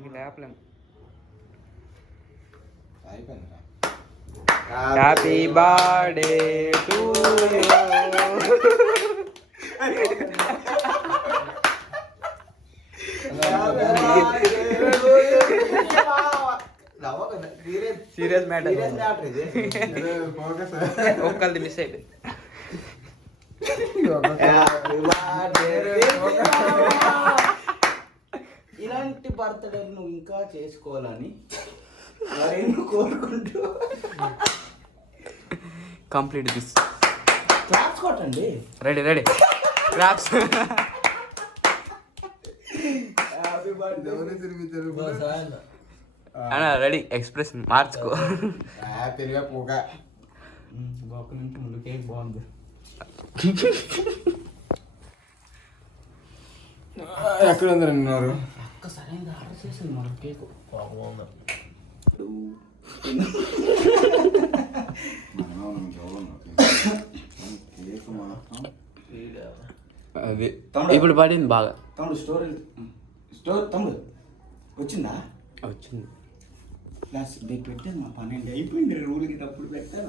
ఇక లేపలేం. అయిపోయింది. Happy birthday to serious matter. ఒక్కరిది మిస్ అయిపోయింది. ఇలాంటి బర్త్డే నువ్వు ఇంకా చేసుకోవాలని మరెన్నో కోరుకుంటూ కంప్లీట్ దిస్. క్లాప్స్ కొట్టండి. Ready ready claps. అన్న రెడీ ఎక్స్ప్రెషన్ మార్చుకో. తెలివే పోక ఒక నిమిషం ముందు కేక్ బాగుంది. ఎక్కడ అందరు ఉన్నారు? ఒక్కసారి ఆర్డర్ చేసింది మన కేక్ బాగుంది. అది ఇప్పుడు పడింది బాగా. తమ్ముడు తమ్ముడు వచ్చిందా? వచ్చింది. పెట్టాను మా 12 అయిపోయింది. రూల్కి తప్పుడు పెట్టాను.